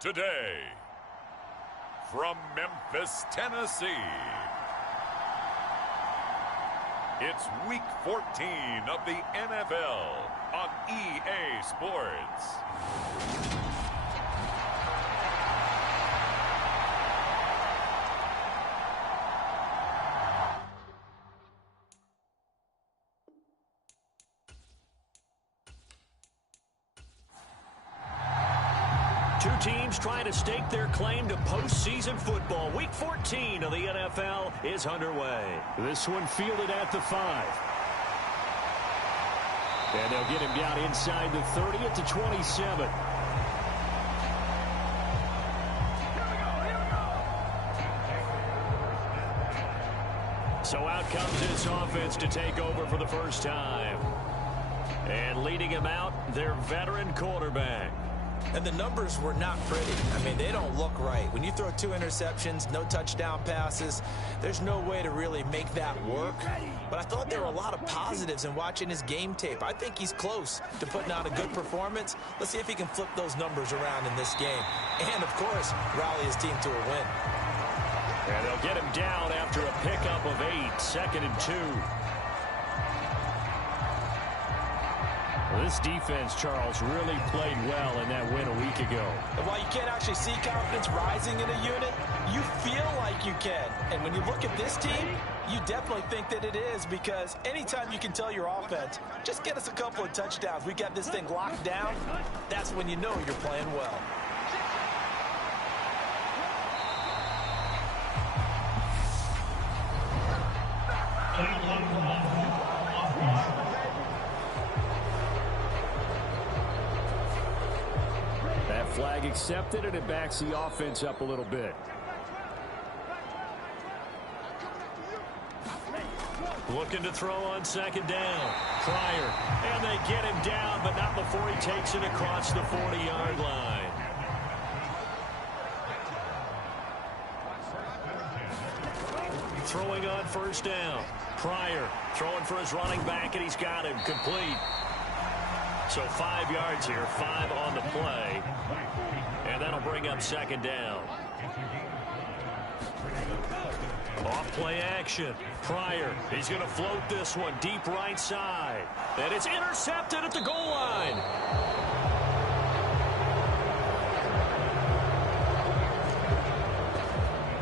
Today, from Memphis, Tennessee, it's Week 14 of the NFL on EA Sports. Two teams trying to stake their claim to postseason football. Week 14 of the NFL is underway. This one fielded at the 5. And they'll get him down inside the 30 at the 27. So out comes this offense to take over for the first time. And leading him out, their veteran quarterback. And the numbers were not pretty. I mean, they don't look right. When you throw 2 interceptions, no touchdown passes, there's no way to really make that work. But I thought there were a lot of positives in watching his game tape. I think he's close to putting out a good performance. Let's see if he can flip those numbers around in this game. And, of course, rally his team to a win. And they'll get him down after a pickup of 8, 2nd and 2. This defense, Charles, really played well in that win a week ago. And while you can't actually see confidence rising in a unit, you feel like you can. And when you look at this team, you definitely think that it is, because anytime you can tell your offense, just get us a couple of touchdowns, we got this thing locked down, that's when you know you're playing well. Flag accepted, and it backs the offense up a little bit. Looking to throw on 2nd down. Pryor, and they get him down, but not before he takes it across the 40-yard line. Throwing on 1st down. Pryor throwing for his running back, and he's got him complete. So 5 yards here, 5 on the play. And that'll bring up 2nd down. Off play action. Pryor, he's going to float this one deep right side. And it's intercepted at the goal line.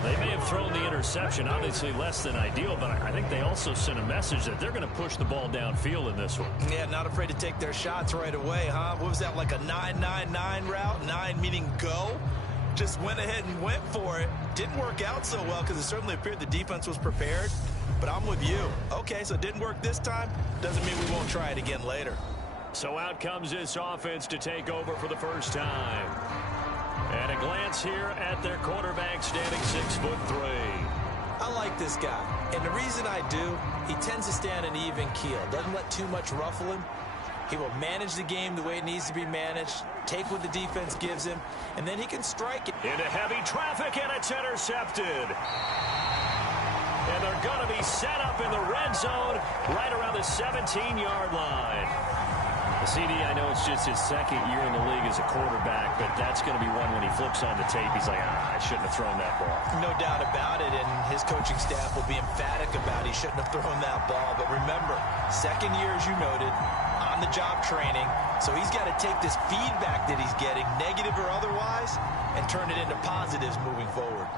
They may have thrown the interception, obviously less than ideal, but I think they also sent a message that they're going to push the ball downfield in this one. Yeah, not afraid to take their shots right away, huh? What was that, like a 9-9-9 route? 9 meaning go? Just went ahead and went for it. Didn't work out so well because it certainly appeared the defense was prepared. But I'm with you. Okay, so it didn't work this time. Doesn't mean we won't try it again later. So out comes this offense to take over for the first time. And a glance here at their quarterback, standing 6'3". I like this guy. And the reason I do, he tends to stay on an even keel. Doesn't let too much ruffle him. He will manage the game the way it needs to be managed, take what the defense gives him, and then he can strike it. Into heavy traffic, and it's intercepted. And they're going to be set up in the red zone right around the 17-yard line. CD, I know it's just his 2nd year in the league as a quarterback, but that's going to be one when he flips on the tape, he's like, I shouldn't have thrown that ball. No doubt about it, and his coaching staff will be emphatic about he shouldn't have thrown that ball. But remember, 2nd year, as you noted, on-the-job training, so he's got to take this feedback that he's getting, negative or otherwise, and turn it into positives moving forward.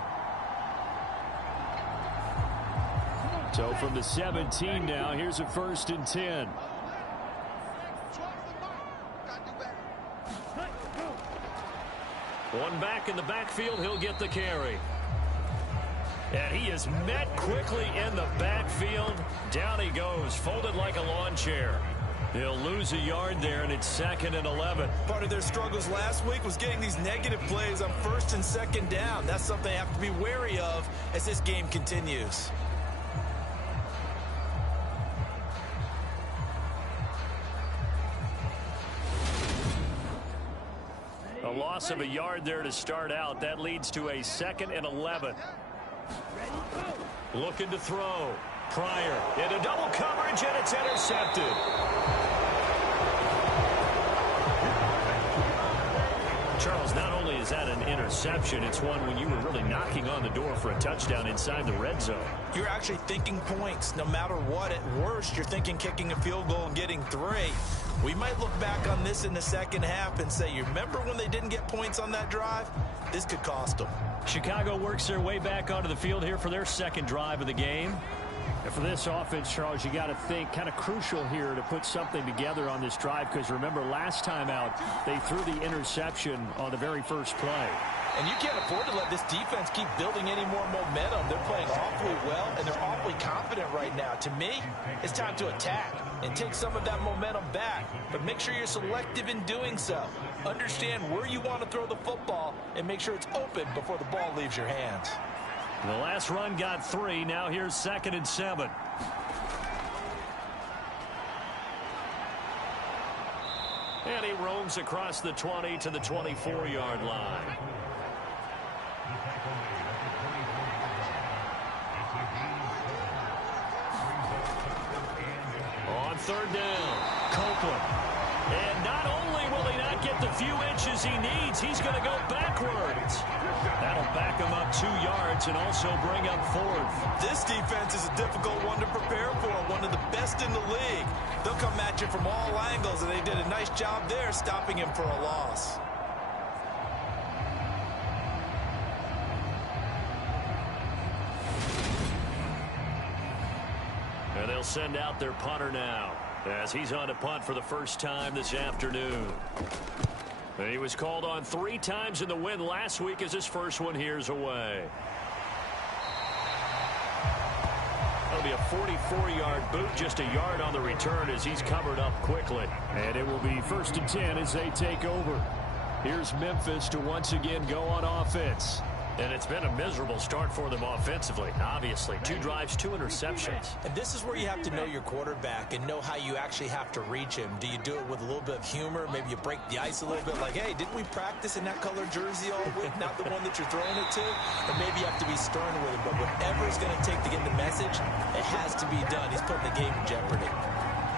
So from the 17 now, here's a 1st and 10. One back in the backfield, he'll get the carry. And he is met quickly in the backfield. Down he goes, folded like a lawn chair. He'll lose a yard there, and it's 2nd and 11. Part of their struggles last week was getting these negative plays on 1st and 2nd down. That's something they have to be wary of as this game continues. A loss of a yard there to start out. That leads to a 2nd and 11. Looking to throw. Pryor into double coverage, and it's intercepted. Charles, not only is is that an interception. It's one when you were really knocking on the door for a touchdown inside the red zone. You're actually thinking points. No matter what, at worst, you're thinking kicking a field goal and getting 3. We might look back on this in the second half and say, you remember when they didn't get points on that drive? This could cost them. Chicago works their way back onto the field here for their second drive of the game. And for this offense, Charles, you got to think kind of crucial here to put something together on this drive, because remember last time out they threw the interception on the very first play. And you can't afford to let this defense keep building any more momentum. They're playing awfully well, and they're awfully confident right now. To me, it's time to attack and take some of that momentum back. But make sure you're selective in doing so. Understand where you want to throw the football and make sure it's open before the ball leaves your hands. The last run got 3. Now here's 2nd and 7. And he roams across the 20 to the 24-yard line. On 3rd down, Copeland. And not only will he not get the few inches he needs, he's going to go backwards. That'll back him up 2 yards and also bring up 4th. This defense is a difficult one to prepare for, one of the best in the league. They'll come at you from all angles, and they did a nice job there stopping him for a loss. And they'll send out their punter now, as he's on to punt for the first time this afternoon. And he was called on 3 times in the win last week, as his first one here's away. That'll be a 44-yard boot, just a yard on the return as he's covered up quickly. And it will be 1st and 10 as they take over. Here's Memphis to once again go on offense. And it's been a miserable start for them offensively, obviously. 2 drives, 2 interceptions. And this is where you have to know your quarterback and know how you actually have to reach him. Do you do it with a little bit of humor? Maybe you break the ice a little bit, like, hey, didn't we practice in that color jersey all week, not the one that you're throwing it to? Or maybe you have to be stern with him. But whatever it's going to take to get the message, it has to be done. He's putting the game in jeopardy.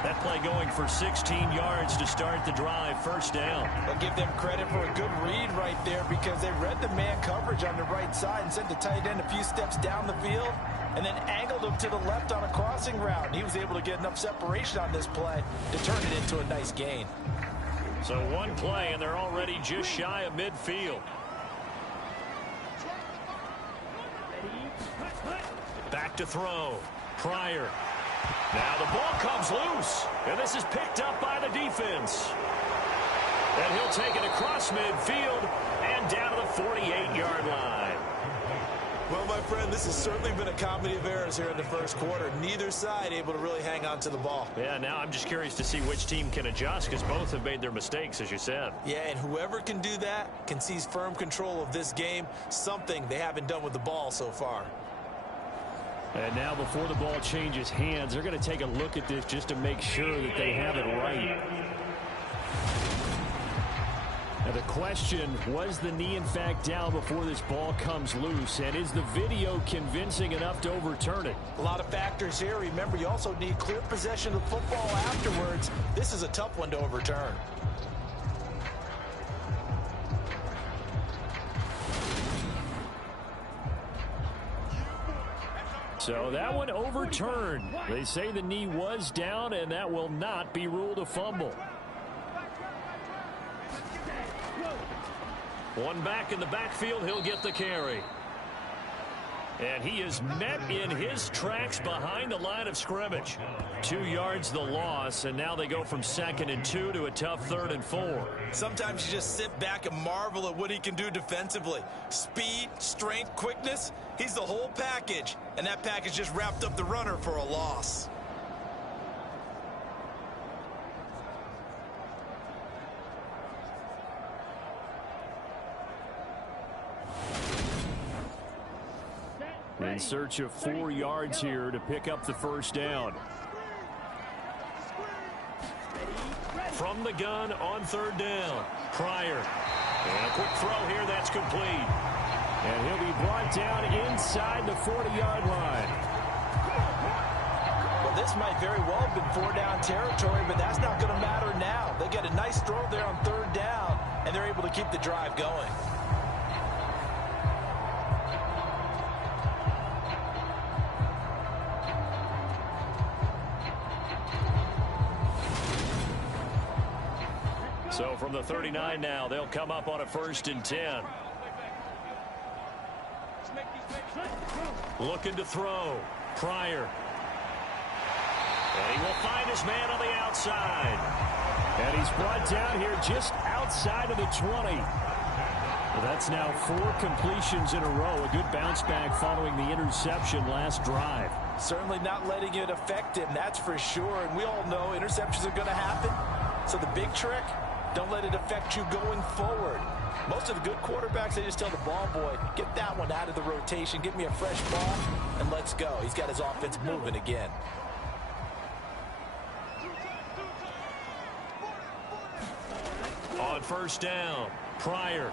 That play going for 16 yards to start the drive, 1st down. I'll give them credit for a good read right there, because they read the man coverage on the right side and sent the tight end a few steps down the field and then angled him to the left on a crossing route. And he was able to get enough separation on this play to turn it into a nice gain. So 1 play, and they're already just shy of midfield. Back to throw. Pryor. Now the ball comes loose, and this is picked up by the defense. And he'll take it across midfield and down to the 48-yard line. Well, my friend, this has certainly been a comedy of errors here in the first quarter. Neither side able to really hang on to the ball. Yeah, now I'm just curious to see which team can adjust, because both have made their mistakes, as you said. Yeah, and whoever can do that can seize firm control of this game, something they haven't done with the ball so far. And now before the ball changes hands, they're going to take a look at this just to make sure that they have it right. Now the question, was the knee in fact down before this ball comes loose? And is the video convincing enough to overturn it? A lot of factors here. Remember, you also need clear possession of the football afterwards. This is a tough one to overturn. So that one overturned. They say the knee was down, and that will not be ruled a fumble. One back in the backfield, he'll get the carry. And he is met in his tracks behind the line of scrimmage. 2 yards the loss, and now they go from 2nd and 2 to a tough 3rd and 4. Sometimes you just sit back and marvel at what he can do defensively. Speed, strength, quickness, he's the whole package. And that package just wrapped up the runner for a loss. In search of 4 yards here to pick up the 1st down. From the gun on 3rd down. Pryor. And a quick throw here, that's complete. And he'll be brought down inside the 40-yard line. Well, this might very well have been 4-down territory, but that's not going to matter now. They get a nice throw there on 3rd down, and they're able to keep the drive going. So from the 39 now, they'll come up on a 1st and 10. Looking to throw. Pryor. And he will find his man on the outside. And he's brought down here just outside of the 20. Well, that's now 4 completions in a row. A good bounce back following the interception last drive. Certainly not letting it affect him, that's for sure. And we all know interceptions are going to happen. So the big trick, don't let it affect you going forward. Most of the good quarterbacks, they just tell the ball boy, get that one out of the rotation, give me a fresh ball, and let's go. He's got his offense moving again. On 1st down, Pryor.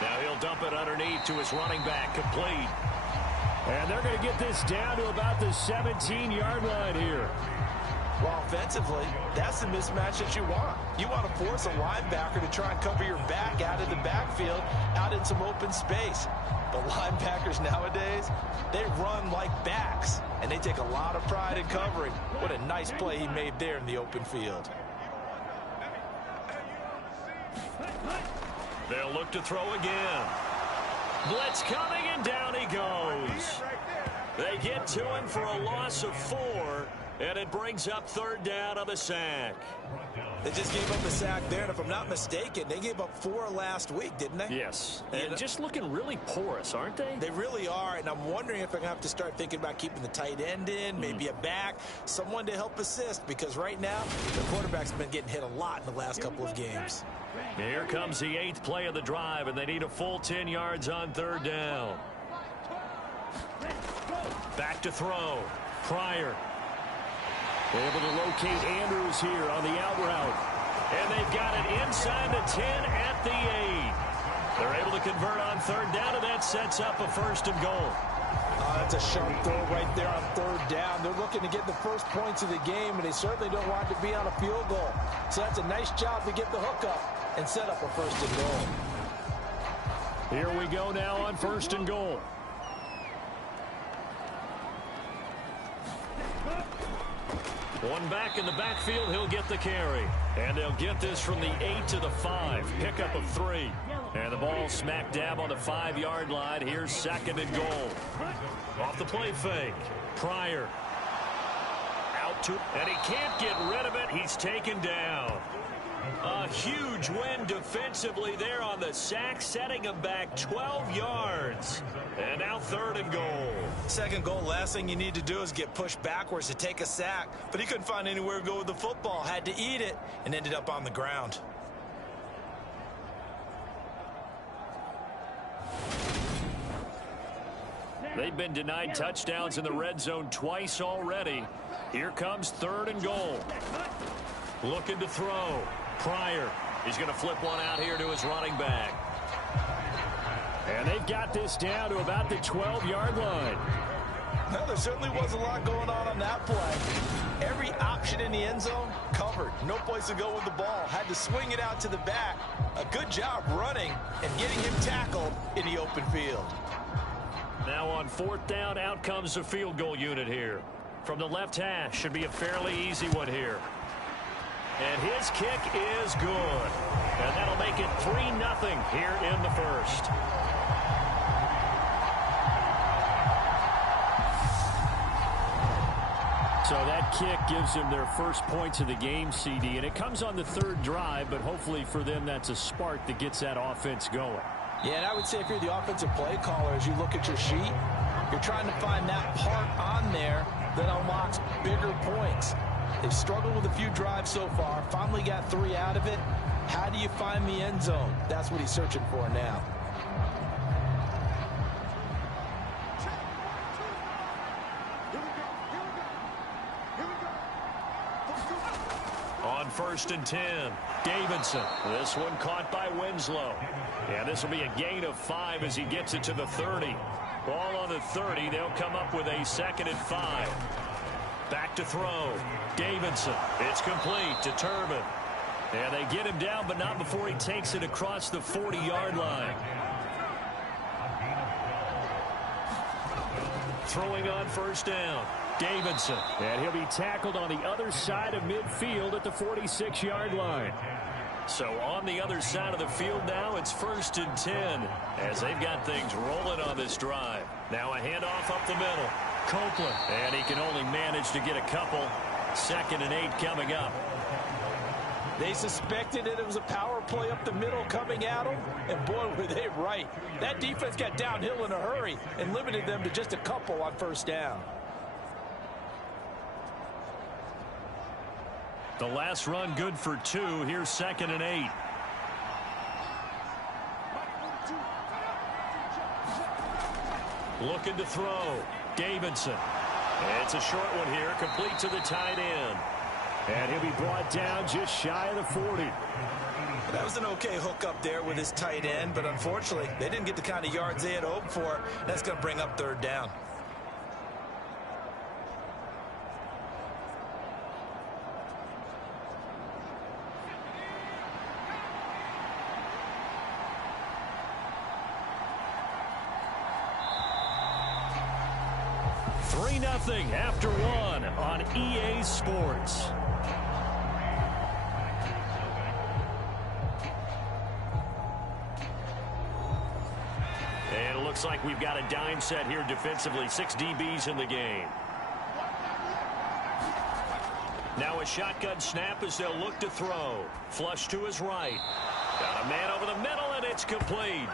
Now he'll dump it underneath to his running back, complete. And they're going to get this down to about the 17-yard line here. Well, offensively, that's the mismatch that you want. You want to force a linebacker to try and cover your back out of the backfield, out in some open space. But linebackers nowadays, they run like backs, and they take a lot of pride in covering. What a nice play he made there in the open field. They'll look to throw again. Blitz coming, and down he goes. They get to him for a loss of 4, and it brings up 3rd down on the sack. They just gave up a sack there, and if I'm not mistaken, they gave up 4 last week, didn't they? Yes, and just looking really porous, aren't they? They really are, and I'm wondering if I'm going to have to start thinking about keeping the tight end in, maybe a back, someone to help assist, because right now, the quarterback's been getting hit a lot in the last couple of games. Here comes the 8th play of the drive, and they need a full 10 yards on 3rd down. Back to throw. Pryor. Able to locate Andrews here on the out route. And they've got it inside the 10 at the 8. They're able to convert on 3rd down, and that sets up a 1st and goal. That's a sharp throw right there on 3rd down. They're looking to get the first points of the game, and they certainly don't want it to be on a field goal. So that's a nice job to get the hook up and set up a 1st and goal. Here we go now on 1st and goal. One back in the backfield, he'll get the carry. And they'll get this from the 8 to the 5. Pickup of 3. And the ball smack dab on the 5-yard line. Here's 2nd and goal. Off the play fake. Pryor. Out to, and he can't get rid of it. He's taken down. A huge win defensively there on the sack, setting him back 12 yards. And now 3rd and goal. 2nd goal, last thing you need to do is get pushed backwards to take a sack. But he couldn't find anywhere to go with the football, had to eat it, and ended up on the ground. They've been denied touchdowns in the red zone twice already. Here comes 3rd and goal. Looking to throw. Pryor. He's going to flip one out here to his running back. And they've got this down to about the 12-yard line. Well, there certainly was a lot going on that play. Every option in the end zone covered. No place to go with the ball. Had to swing it out to the back. A good job running and getting him tackled in the open field. Now on 4th down, out comes the field goal unit here. From the left hash, should be a fairly easy one here. And his kick is good. And that'll make it 3-0 here in the 1st. So that kick gives them their first points of the game, CD. And it comes on the 3rd drive, but hopefully for them that's a spark that gets that offense going. Yeah, and I would say if you're the offensive play caller, as you look at your sheet, you're trying to find that part on there that unlocks bigger points. They've struggled with a few drives so far, finally got 3 out of it. How do you find the end zone? That's what he's searching for now. On 1st and 10, Davidson. This one caught by Winslow. And this will be a gain of 5 as he gets it to the 30. Ball on the 30. They'll come up with a 2nd and 5. Back to throw. Davidson. It's complete to Turbin. And they get him down, but not before he takes it across the 40-yard line. Throwing on 1st down. Davidson. And he'll be tackled on the other side of midfield at the 46-yard line. So on the other side of the field now, it's 1st and 10 as they've got things rolling on this drive. Now a handoff up the middle. Copeland. And he can only manage to get a couple. 2nd and 8 coming up. They suspected that it was a power play up the middle coming at them, and boy, were they right. That defense got downhill in a hurry and limited them to just a couple on 1st down. The last run good for 2. Here's 2nd and 8. Looking to throw. Davidson. It's a short one here, complete to the tight end. And he'll be brought down just shy of the 40. That was an okay hook up there with his tight end, but unfortunately, they didn't get the kind of yards they had hoped for. That's going to bring up 3rd down. Nothing after 1 on EA Sports. And it looks like we've got a dime set here defensively. 6 DBs in the game. Now a shotgun snap as they'll look to throw. Flush to his right. Got a man over the middle, and it's complete.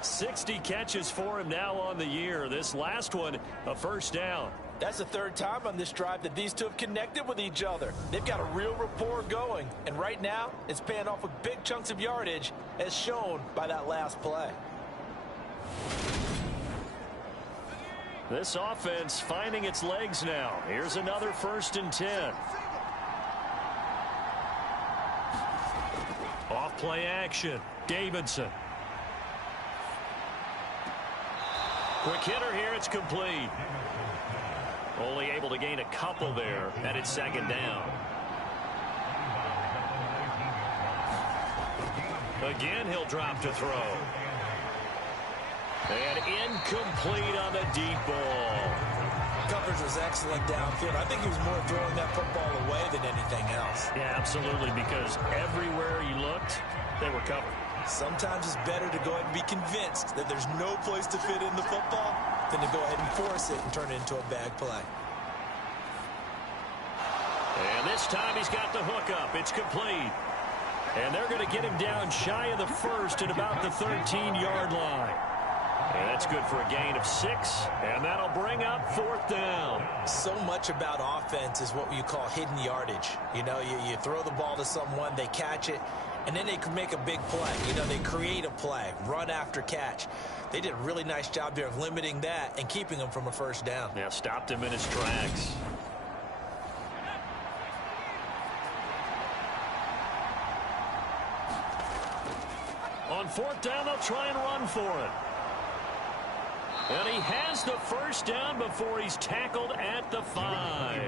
60 catches for him now on the year. This last one, a 1st down. That's the 3rd time on this drive that these two have connected with each other. They've got a real rapport going, and right now it's paying off with big chunks of yardage as shown by that last play. This offense finding its legs now. Here's another 1st and 10. Off play action. Davidson. Quick hitter here, it's complete. Only able to gain a couple there, and it's 2nd down. Again, he'll drop to throw. And incomplete on the deep ball. Coverage was excellent downfield. I think he was more throwing that football away than anything else. Yeah, absolutely, because everywhere he looked, they were covered. Sometimes it's better to go ahead and be convinced that there's no place to fit in the football than to go ahead and force it and turn it into a bad play. And this time he's got the hook up. It's complete. And they're going to get him down shy of the 1st at about the 13-yard line. And that's good for a gain of 6, and that'll bring up 4th down. So much about offense is what you call hidden yardage. You know, you throw the ball to someone, they catch it, and then they can make a big play. You know, they create a play, run after catch. They did a really nice job there of limiting that and keeping him from a 1st down. Yeah, stopped him in his tracks. On 4th down, they'll try and run for it. And he has the 1st down before he's tackled at the 5.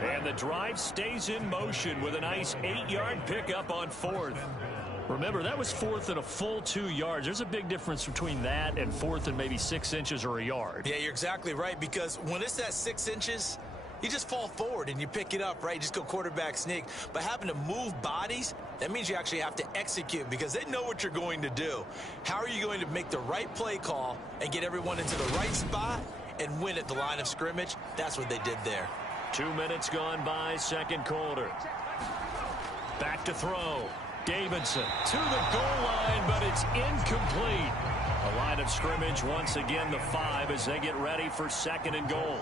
And the drive stays in motion with a nice 8-yard pickup on 4th. Remember, that was 4th and a full 2 yards. There's a big difference between that and 4th and maybe 6 inches or a yard. Yeah, you're exactly right, because when it's that 6 inches, you just fall forward and you pick it up, right? You just go quarterback sneak. But having to move bodies, that means you actually have to execute because they know what you're going to do. How are you going to make the right play call and get everyone into the right spot and win at the line of scrimmage? That's what they did there. 2 minutes gone by, 2nd quarter. Back to throw. Davidson to the goal line, but it's incomplete. A line of scrimmage once again, the 5 as they get ready for 2nd and goal.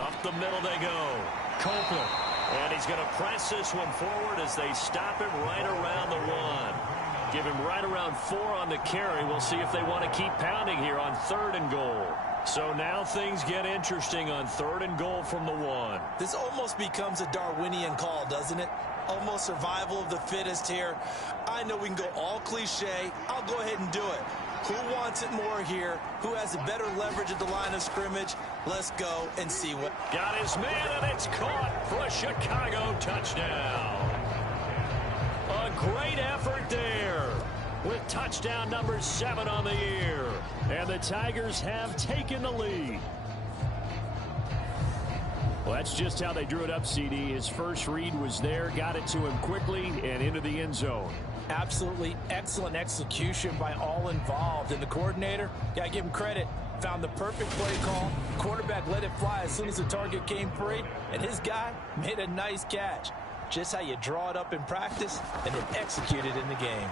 Up the middle they go. Copeland. And he's going to press this one forward as they stop him right around the 1. Give him right around 4 on the carry. We'll see if they want to keep pounding here on 3rd and goal. So now things get interesting on 3rd and goal from the 1. This almost becomes a Darwinian call, doesn't it? Almost survival of the fittest here. I know we can go all cliche. I'll go ahead and do it. Who wants it more here? Who has a better leverage at the line of scrimmage? Let's go and see what. Got his man, and it's caught for a Chicago touchdown. A great effort there. with touchdown number 7 on the year. And the Tigers have taken the lead. Well, that's just how they drew it up, CD. His first read was there, got it to him quickly, and into the end zone. Absolutely excellent execution by all involved. And the coordinator, got to give him credit, found the perfect play call. Quarterback let it fly as soon as the target came free, and his guy made a nice catch. Just how you draw it up in practice and then execute it in the game.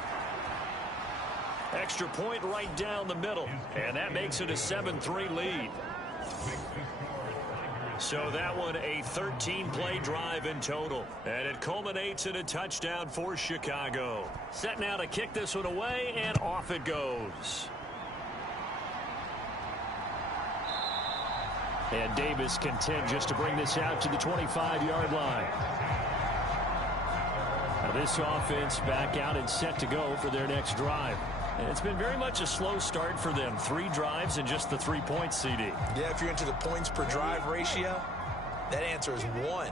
Extra point right down the middle, and that makes it a 7-3 lead. So that one a 13-play drive in total, and it culminates in a touchdown for Chicago. Set now to kick this one away, and off it goes. And Davis content just to bring this out to the 25-yard line. Now this offense back out and set to go for their next drive. And it's been very much a slow start for them. 3 drives and just the 3 points, CD. Yeah, if you're into the points per drive ratio, that answer is 1.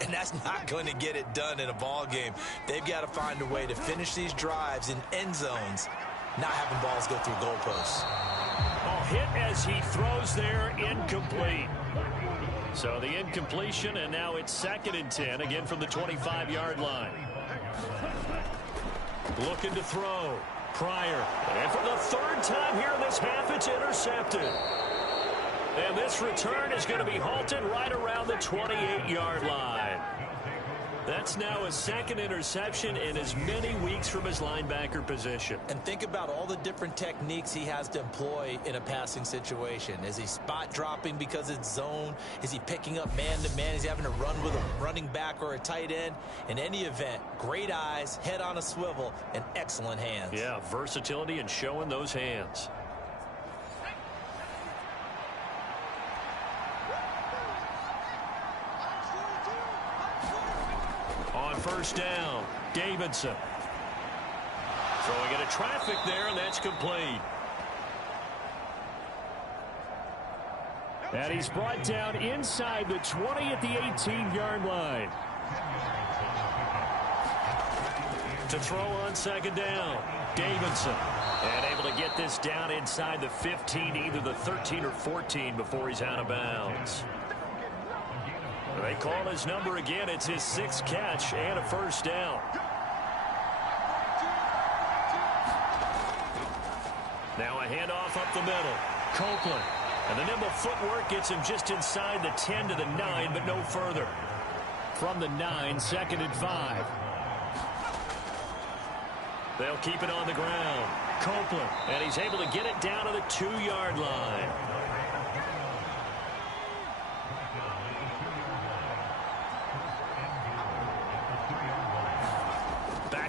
And that's not going to get it done in a ball game. They've got to find a way to finish these drives in end zones, not having balls go through goalposts. Oh, hit as he throws there, incomplete. So the incompletion, and now it's 2nd and 10, again from the 25-yard line. Looking to throw. Pryor, and for the 3rd time here in this half, it's intercepted. And this return is going to be halted right around the 28-yard line. That's now his 2nd interception in as many weeks from his linebacker position. And think about all the different techniques he has to employ in a passing situation. Is he spot dropping because it's zone? Is he picking up man-to-man? Is he having to run with a running back or a tight end? In any event, great eyes, head on a swivel, and excellent hands. Yeah, versatility and showing those hands. On 1st down, Davidson. Throwing into traffic there, and that's complete. And he's brought down inside the 20 at the 18-yard line. To throw on 2nd down, Davidson. And able to get this down inside the 15, either the 13 or 14 before he's out of bounds. They call his number again. It's his 6th catch and a 1st down. Now a handoff up the middle. Copeland. And the nimble footwork gets him just inside the 10 to the 9, but no further. From the 9, 2nd and 5. They'll keep it on the ground. Copeland. And he's able to get it down to the 2-yard line.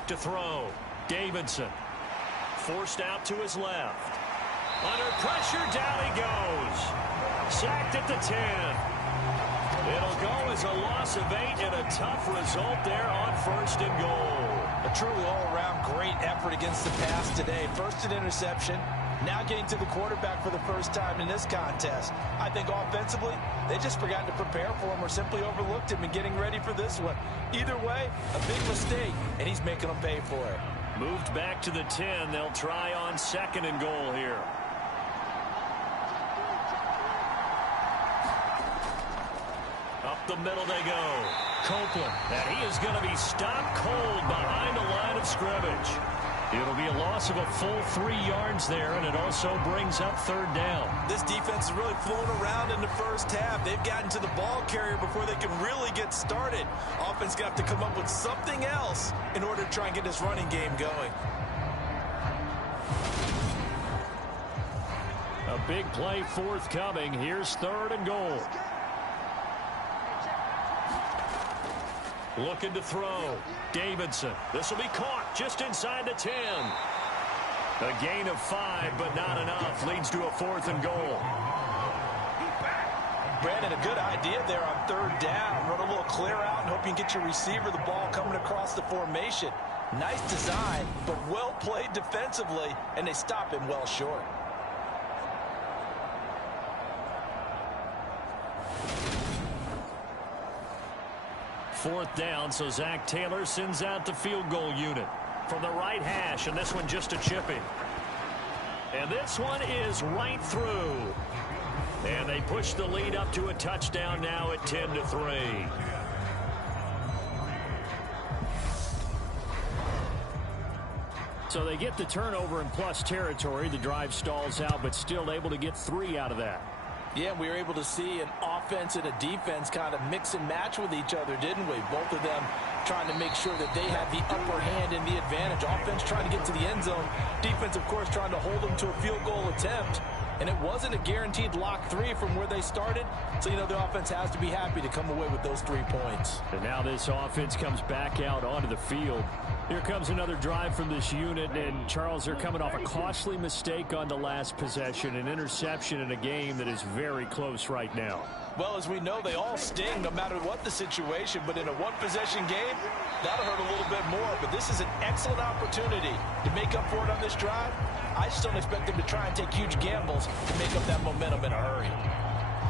To throw. Davidson. Forced out to his left. Under pressure, down he goes. Sacked at the 10. It'll go as a loss of 8 and a tough result there on 1st and goal. A truly all-around great effort against the pass today. First an interception. Now getting to the quarterback for the first time in this contest. I think offensively, they just forgot to prepare for him or simply overlooked him in getting ready for this one. Either way, a big mistake, and he's making them pay for it. Moved back to the 10. They'll try on 2nd and goal here. Up the middle they go. Copeland. And he is going to be stopped cold behind the line of scrimmage. It'll be a loss of a full 3 yards there, and it also brings up 3rd down. This defense is really flown around in the first half. They've gotten to the ball carrier before they can really get started. Offense got to come up with something else in order to try and get this running game going. A big play forthcoming. Here's 3rd and goal. Looking to throw. Davidson. This will be caught just inside the 10. A gain of 5, but not enough. Leads to a 4th and goal. Brandon, a good idea there on 3rd down. Run a little clear out and hope you can get your receiver the ball coming across the formation. Nice design, but well played defensively, and they stop him well short. Fourth down, so Zach Taylor sends out the field goal unit. from the right hash, and this one just a chipping. And this one is right through. And they push the lead up to a touchdown now at 10-3. So they get the turnover in plus territory. The drive stalls out, but still able to get 3 out of that. Yeah, we were able to see an offense and a defense kind of mix and match with each other, didn't we? Both of them trying to make sure that they had the upper hand and the advantage. Offense trying to get to the end zone. Defense, of course, trying to hold them to a field goal attempt. And it wasn't a guaranteed lock 3 from where they started. So, you know, the offense has to be happy to come away with those 3 points. And now this offense comes back out onto the field. Here comes another drive from this unit. And, Charles, they're coming off a costly mistake on the last possession, an interception in a game that is very close right now. Well, as we know, they all sting no matter what the situation. But in a one-possession game, that'll hurt a little bit more. But this is an excellent opportunity to make up for it on this drive. I just don't expect them to try and take huge gambles to make up that momentum in a hurry.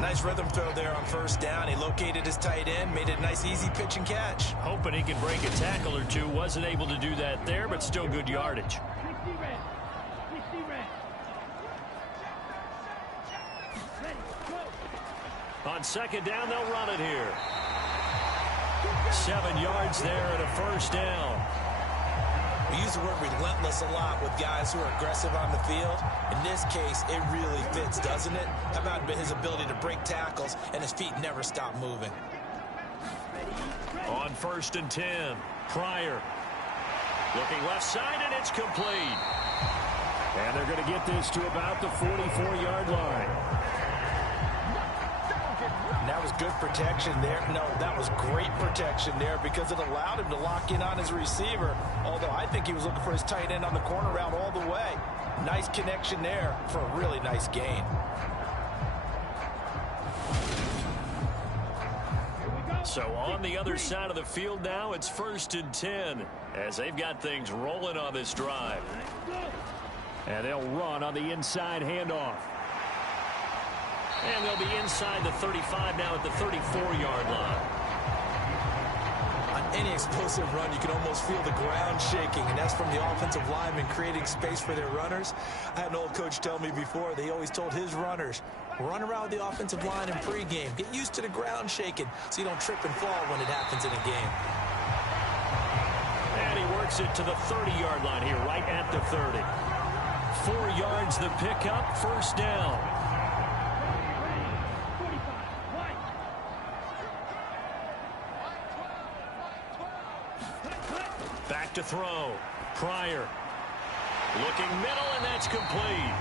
Nice rhythm throw there on first down. He located his tight end, made it a nice, easy pitch and catch. Hoping he can break a tackle or two. Wasn't able to do that there, but still good yardage. On second down, they'll run it here. 7 yards there and a first down. We use the word relentless a lot with guys who are aggressive on the field. In this case, it really fits, doesn't it? How about his ability to break tackles and his feet never stop moving? On 1st and 10, Pryor. Looking left side, and it's complete. And they're going to get this to about the 44-yard line. And that was good protection there. No, that was great protection there because it allowed him to lock in on his receiver. Although I think he was looking for his tight end on the corner route all the way. Nice connection there for a really nice gain. So on the other side of the field now, it's 1st and 10 as they've got things rolling on this drive. And they'll run on the inside handoff. And they'll be inside the 35 now at the 34-yard line. On any explosive run, you can almost feel the ground shaking, and that's from the offensive linemen creating space for their runners. I had an old coach tell me before, they always told his runners, run around the offensive line in pregame. Get used to the ground shaking so you don't trip and fall when it happens in a game. And he works it to the 30-yard line here, right at the 30. 4 yards the pickup, 1st down. Back to throw. Pryor. Looking middle, and that's complete.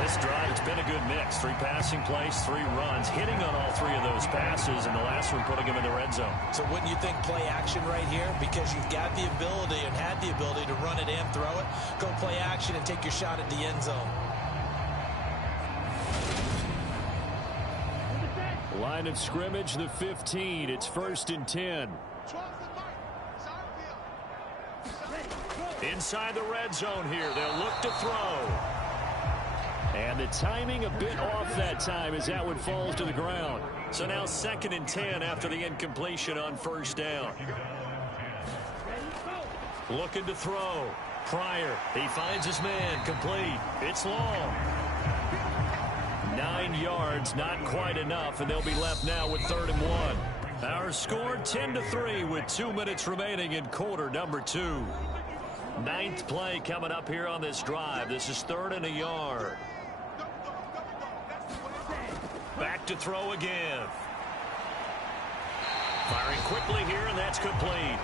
This drive, it's been a good mix. 3 passing plays, 3 runs, hitting on all 3 of those passes, and the last one putting him in the red zone. So wouldn't you think play action right here? Because you've got the ability and had the ability to run it and throw it. Go play action and take your shot at the end zone. Line of scrimmage, the 15. It's 1st and 10. Inside the red zone here. They'll look to throw. And the timing a bit off that time as that one falls to the ground. So now 2nd and 10 after the incompletion on 1st down. Looking to throw. Pryor. He finds his man. Complete. It's long. 9 yards, not quite enough, and they'll be left now with 3rd and 1. Our score 10-3 with 2 minutes remaining in quarter number 2. 9th play coming up here on this drive. This is 3rd and a yard. Back to throw again. Firing quickly here, and that's complete.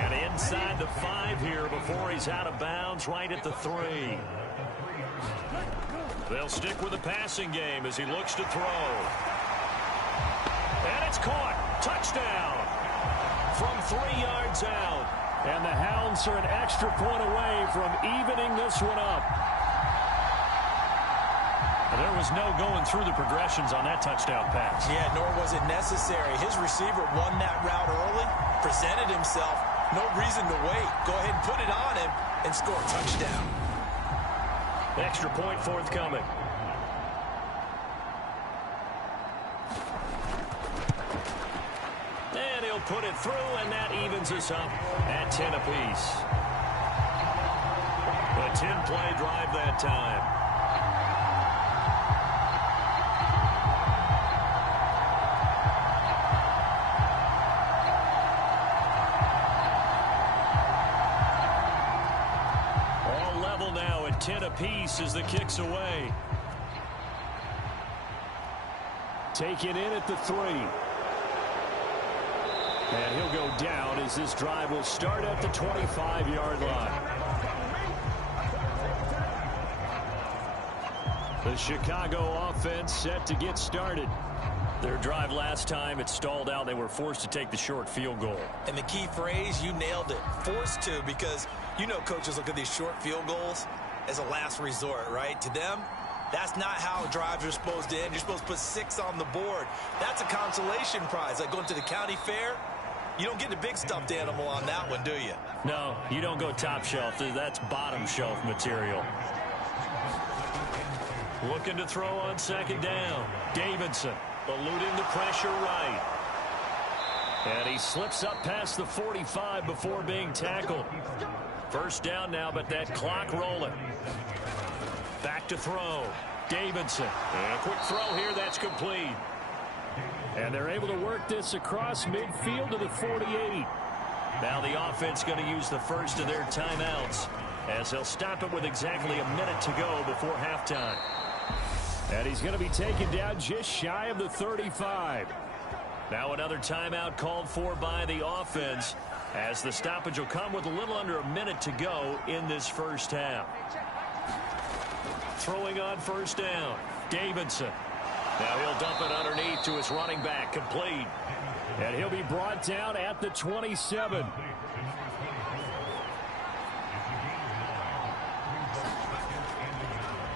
And inside the 5 here before he's out of bounds, right at the 3. They'll stick with the passing game as he looks to throw. And it's caught. Touchdown. From 3 yards out. And the Hounds are an extra point away from evening this one up. There was no going through the progressions on that touchdown pass. Yeah, nor was it necessary. His receiver won that route early, presented himself. No reason to wait. Go ahead and put it on him and score a touchdown. Extra point forthcoming. And he'll he'll put it through, and that evens us up at 10 apiece. A 10-play drive that time. All level now at 10 apiece as the kick's away. Taken in at the 3. And he'll go down as this drive will start at the 25-yard line. The Chicago offense set to get started. Their drive last time, it stalled out. They were forced to take the short field goal. And the key phrase, you nailed it, forced to, because you know coaches look at these short field goals as a last resort, right? To them, that's not how drives are supposed to end. You're supposed to put 6 on the board. That's a consolation prize, like going to the county fair. You don't get the big stuffed animal on that one, do you? No, you don't go top shelf. That's bottom shelf material. Looking to throw on second down. Davidson eluding the pressure right. And he slips up past the 45 before being tackled. First down now, but that clock rolling. Back to throw. Davidson. And a quick throw here. That's complete. And they're able to work this across midfield to the 48. Now the offense going to use the first of their timeouts as they'll stop it with exactly a minute to go before halftime. And he's going to be taken down just shy of the 35. Now another timeout called for by the offense as the stoppage will come with a little under a minute to go in this first half. Throwing on first down. Davidson. Now he'll dump it underneath to his running back. Complete. And he'll be brought down at the 27.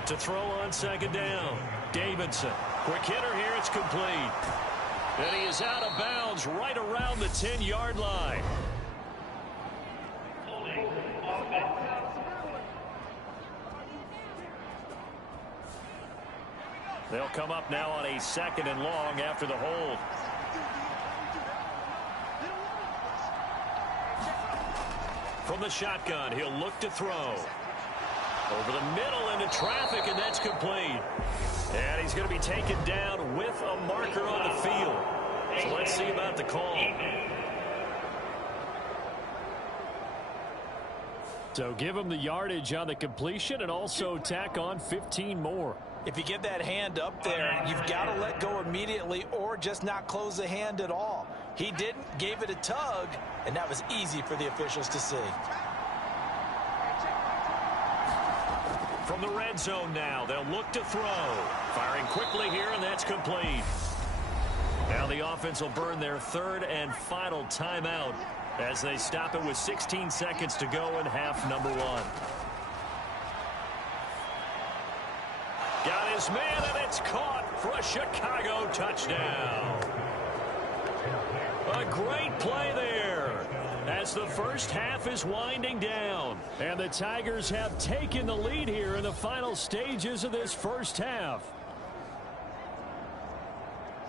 To throw on second down. Davidson. Quick hitter here. It's complete. And he is out of bounds right around the 10-yard line. They'll come up now on a second and long after the hold. From the shotgun, he'll look to throw. Over the middle into traffic, and that's complete. And he's going to be taken down with a marker on the field. So let's see about the call. So give him the yardage on the completion and also tack on 15 more. If you get that hand up there, you've got to let go immediately or just not close the hand at all. He didn't, gave it a tug, and that was easy for the officials to see. From the red zone now, they'll look to throw. Firing quickly here, and that's complete. Now the offense will burn their third and final timeout as they stop it with 16 seconds to go in half number 1. Got his man, and it's caught for a Chicago touchdown. A great play there as the first half is winding down. And the Tigers have taken the lead here in the final stages of this first half.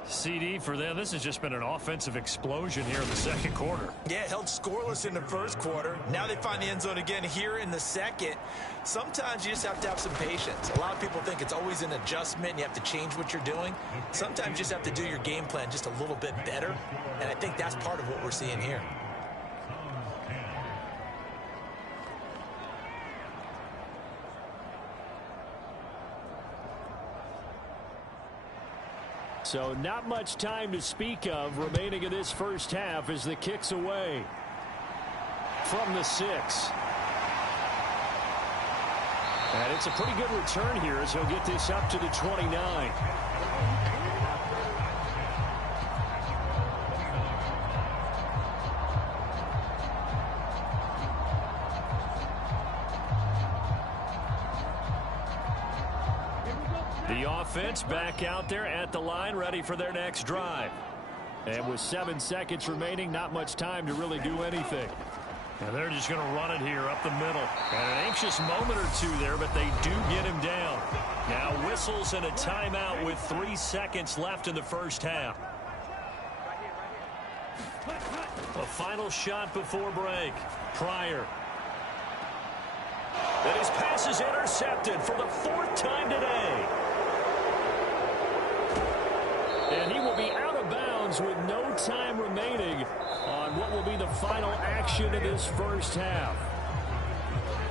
CD, for them, this has just been an offensive explosion here in the second quarter. Yeah, held scoreless in the first quarter. Now they find the end zone again here in the second. Sometimes you just have to have some patience. A lot of people think it's always an adjustment and you have to change what you're doing. Sometimes you just have to do your game plan just a little bit better, and I think that's part of what we're seeing here. So not much time to speak of remaining in this first half as the kick's away from the 6. And it's a pretty good return here as he'll get this up to the 29. The offense back out there at the line, ready for their next drive. And with 7 seconds remaining, not much time to really do anything. And they're just going to run it here up the middle. And an anxious moment or two there, but they do get him down. Now whistles and a timeout with 3 seconds left in the first half. A final shot before break. Pryor. And his pass is intercepted for the 4th time today. And he will be out of bounds with no time remaining on what will be the final action of this first half.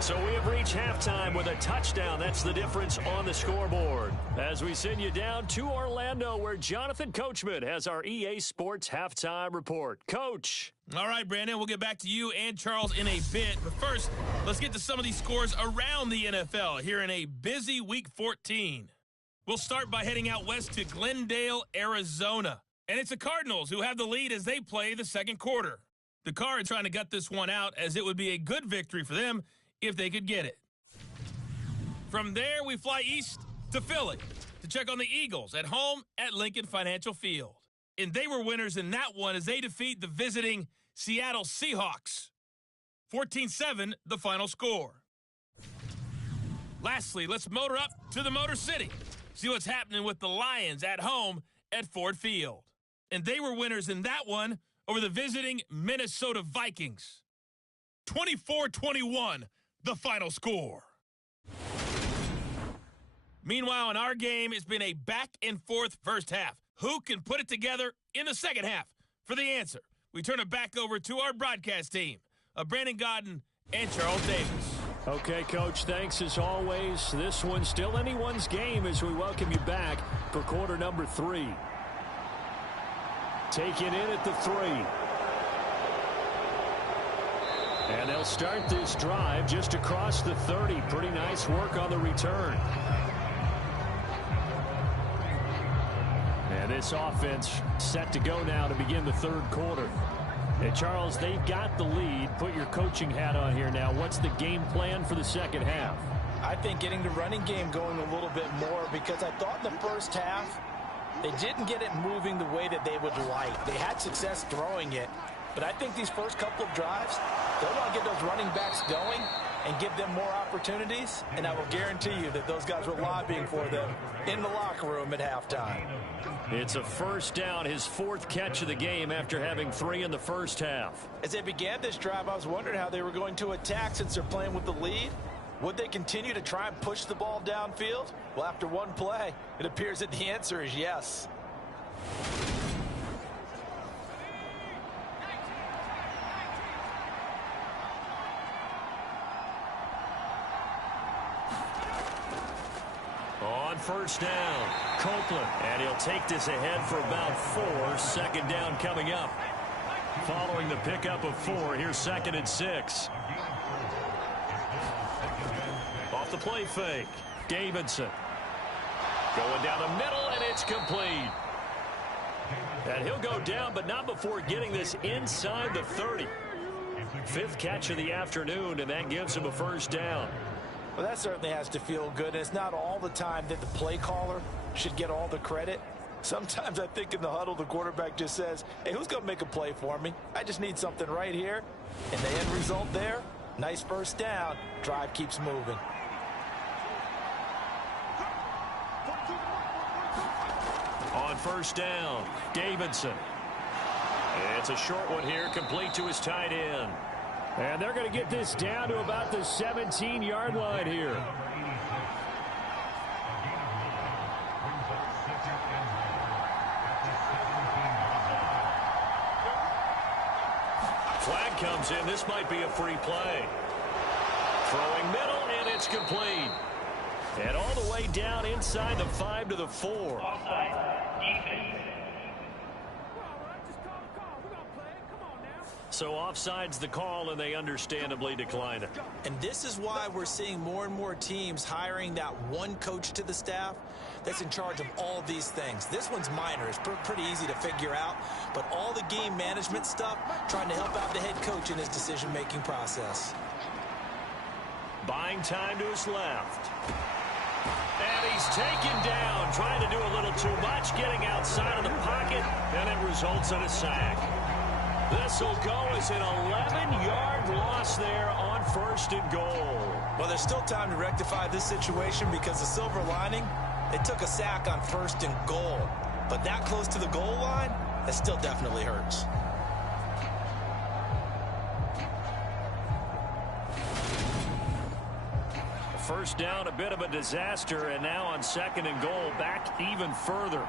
So we have reached halftime with a touchdown. That's the difference on the scoreboard. As we send you down to Orlando, where Jonathan Coachman has our EA Sports Halftime Report. Coach. All right, Brandon, we'll get back to you and Charles in a bit. But first, let's get to some of these scores around the NFL here in a busy Week 14. We'll start by heading out west to Glendale, Arizona. And it's the Cardinals who have the lead as they play the second quarter. The Cards trying to gut this one out, as it would be a good victory for them if they could get it. From there, we fly east to Philly to check on the Eagles at home at Lincoln Financial Field. And they were winners in that one as they defeat the visiting Seattle Seahawks. 14-7, the final score. Lastly, let's motor up to the Motor City. See what's happening with the Lions at home at Ford Field. And they were winners in that one over the visiting Minnesota Vikings. 24-21, the final score. Meanwhile, in our game, it's been a back-and-forth first half. Who can put it together in the second half? For the answer, we turn it back over to our broadcast team of Brandon Godden and Charles Davis. Okay, Coach, thanks as always. This one's still anyone's game as we welcome you back for quarter number 3. Taken in at the 3. And they'll start this drive just across the 30. Pretty nice work on the return. And this offense set to go now to begin the third quarter. And Charles, they've got the lead. Put your coaching hat on here now. What's the game plan for the second half? I think getting the running game going a little bit more, because I thought in the first half they didn't get it moving the way that they would like. They had success throwing it, but I think these first couple of drives, they'll want to get those running backs going and give them more opportunities, and I will guarantee you that those guys were lobbying for them in the locker room at halftime. It's a first down, his 4th catch of the game after having 3 in the first half. As they began this drive, I was wondering how they were going to attack since they're playing with the lead. Would they continue to try and push the ball downfield? Well, after one play, it appears that the answer is yes. On first down, Copeland, and he'll take this ahead for about 4. Second down coming up. Following the pickup of 4, here's 2nd and 6. Off the play fake, Davidson. Going down the middle, and it's complete. And he'll go down, but not before getting this inside the 30. 5th catch of the afternoon, and that gives him a first down. Well, that certainly has to feel good. It's not all the time that the play caller should get all the credit. Sometimes I think in the huddle, the quarterback just says, hey, who's going to make a play for me? I just need something right here. And the end result there, nice first down. Drive keeps moving. On first down, Davidson. It's a short one here, complete to his tight end. And they're going to get this down to about the 17-yard line here. Flag comes in. This might be a free play. Throwing middle, and it's complete. And all the way down inside the 5 to the 4. So offside's the call, and they understandably decline it. And this is why we're seeing more and more teams hiring that one coach to the staff that's in charge of all these things. This one's minor. It's pretty easy to figure out. But all the game management stuff, trying to help out the head coach in his decision-making process. Buying time to his left. And he's taken down, trying to do a little too much, getting outside of the pocket, and it results in a sack. This will go as an 11-yard loss there on 1st and goal. Well, there's still time to rectify this situation, because the silver lining, they took a sack on 1st and goal. But that close to the goal line, that still definitely hurts. first down, a bit of a disaster, and now on 2nd and goal, back even further.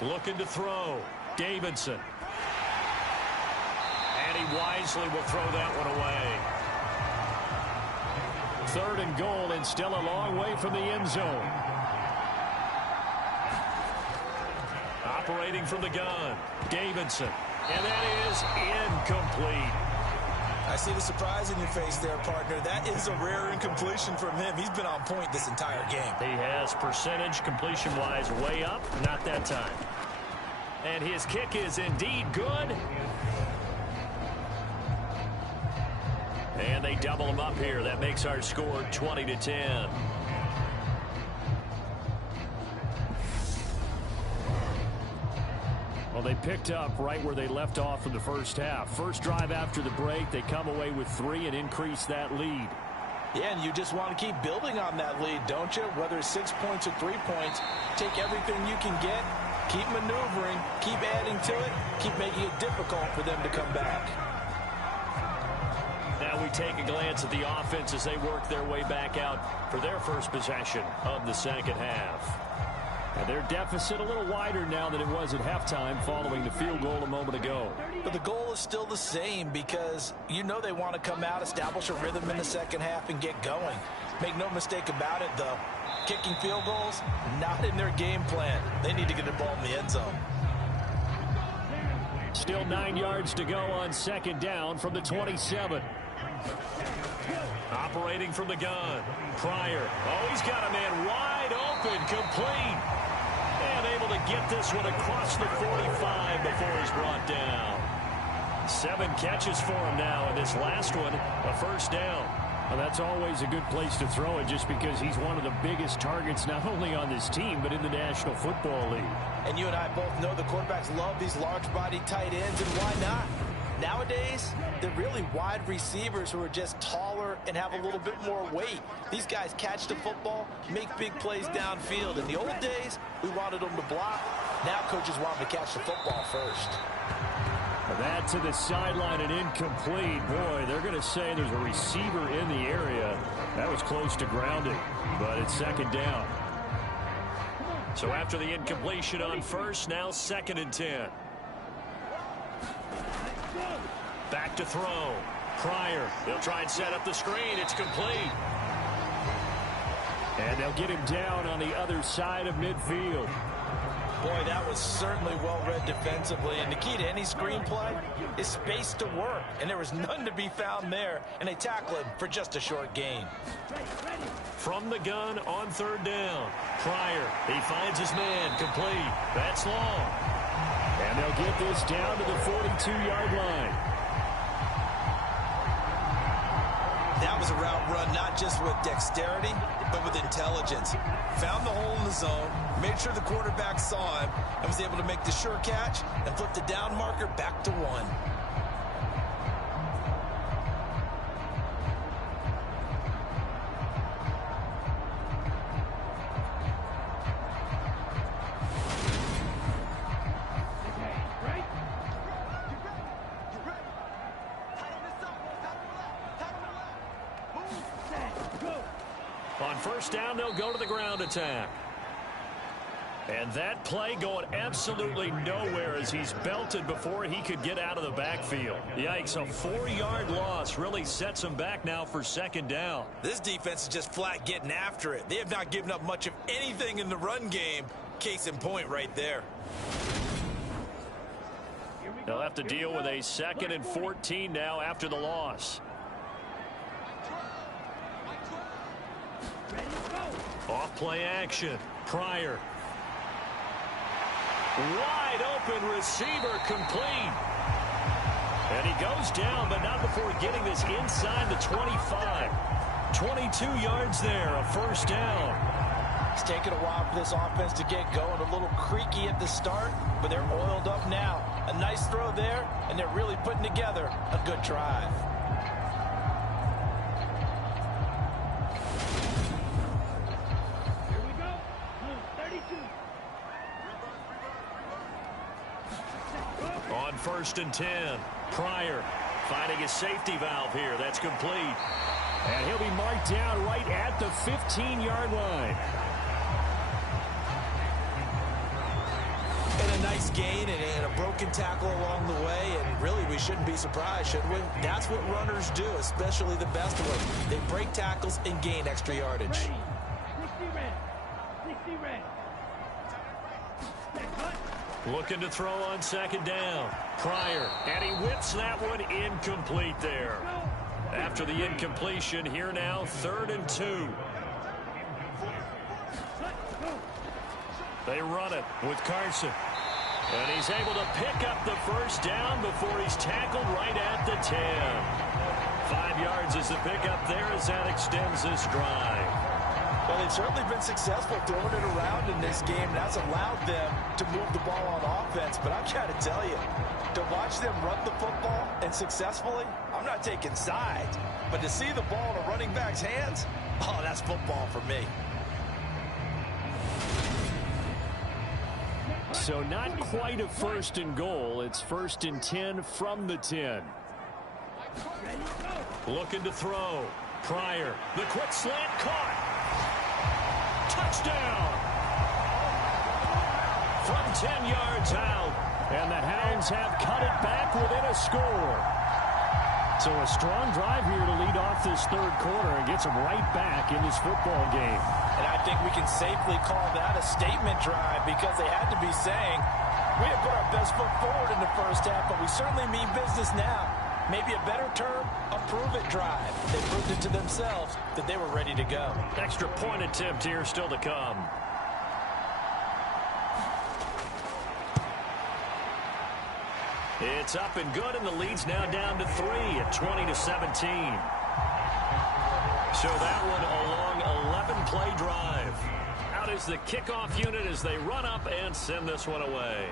Looking to throw. Davidson. And he wisely will throw that one away. 3rd and goal, and still a long way from the end zone. Operating from the gun. Davidson. And that is incomplete. I see the surprise in your face there, partner. That is a rare incompletion from him. He's been on point this entire game. He has percentage completion-wise way up. Not that time. And his kick is indeed good. And they double him up here. That makes our score 20-10. Well, they picked up right where they left off in the first half. First drive after the break, they come away with 3 and increase that lead. Yeah, and you just want to keep building on that lead, don't you? Whether it's 6 points or 3 points, take everything you can get, keep maneuvering, keep adding to it, keep making it difficult for them to come back. Now we take a glance at the offense as they work their way back out for their first possession of the second half. And their deficit a little wider now than it was at halftime following the field goal a moment ago. But the goal is still the same because you know they want to come out, establish a rhythm in the second half, and get going. Make no mistake about it, though. Kicking field goals, not in their game plan. They need to get the ball in the end zone. Still 9 yards to go on 2nd down from the 27. Operating from the gun. Pryor. Oh, he's got a man wide open, complete. And able to get this one across the 45 before he's brought down. 7 catches for him now, and this last one, a first down. Well, that's always a good place to throw it just because he's one of the biggest targets not only on this team but in the National Football League. And you and I both know the quarterbacks love these large-body tight ends, and why not? Nowadays, they're really wide receivers who are just taller and have a little bit more weight. These guys catch the football, make big plays downfield. In the old days, we wanted them to block. Now coaches want them to catch the football first. That to the sideline and incomplete. Boy, they're going to say there's a receiver in the area. That was close to grounding, but it's 2nd down. So after the incompletion on first, now 2nd and 10. Back to throw. Pryor. They'll try and set up the screen. It's complete. And they'll get him down on the other side of midfield. Boy, that was certainly well-read defensively. And the key to any screenplay is space to work. And there was none to be found there. And they tackle him for just a short gain. From the gun on 3rd down. Pryor. He finds his man. Complete. That's long. And they'll get this down to the 42-yard line. That was a route run not just with dexterity, but with intelligence. Found the hole in the zone, made sure the quarterback saw him, and was able to make the sure catch and flip the down marker back to 1. On first down, they'll go to the ground attack. And that play going absolutely nowhere as he's belted before he could get out of the backfield. Yikes, a 4-yard loss really sets him back now for 2nd down. This defense is just flat getting after it. They have not given up much of anything in the run game. Case in point right there. They'll have to deal with a 2nd and 14 now after the loss. Off play action. Pryor. Wide open receiver, complete. And he goes down, but not before getting this inside the 25. 22 yards there, a first down. It's taken a while for this offense to get going. A little creaky at the start, but they're oiled up now. A nice throw there, and they're really putting together a good drive. On 1st and 10, Pryor finding his safety valve here. That's complete. And he'll be marked down right at the 15-yard line. And a nice gain and a broken tackle along the way, and really we shouldn't be surprised, should we? That's what runners do, especially the best of them. They break tackles and gain extra yardage. Looking to throw on second down. Pryor, and he whips that one incomplete there. After the incompletion, here now, 3rd and 2. They run it with Carson. And he's able to pick up the first down before he's tackled right at the 10. 5 yards is the pickup there as that extends this drive. Well, they've certainly been successful throwing it around in this game. That's allowed them to move the ball on offense. But I've got to tell you, to watch them run the football and successfully, I'm not taking sides. But to see the ball in a running back's hands, oh, that's football for me. So not quite a 1st and goal. It's 1st and 10 from the 10. Looking to throw. Pryor, the quick slant caught. Touchdown! From 10 yards out. And the Hounds have cut it back within a score. So a strong drive here to lead off this 3rd quarter and gets them right back in this football game. And I think we can safely call that a statement drive because they had to be saying, we have put our best foot forward in the first half, but we certainly mean business now. Maybe a better term, a prove-it drive. They proved it to themselves that they were ready to go. Extra point attempt here still to come. It's up and good, and the lead's now down to 3 at 20-17. So that one a long 11-play drive. Out is the kickoff unit as they run up and send this one away.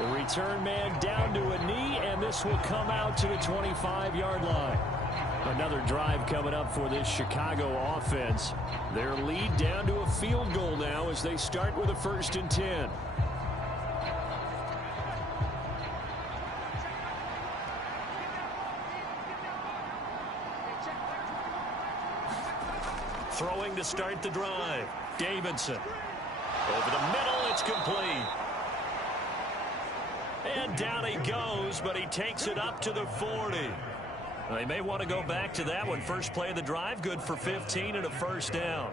The return man down to a knee, and this will come out to the 25-yard line. Another drive coming up for this Chicago offense. Their lead down to a field goal now as they start with a 1st and 10. Throwing to start the drive. Davidson. Over the middle, it's complete. And down he goes, but he takes it up to the 40. They may want to go back to that one. First play of the drive, good for 15 and a 1st down.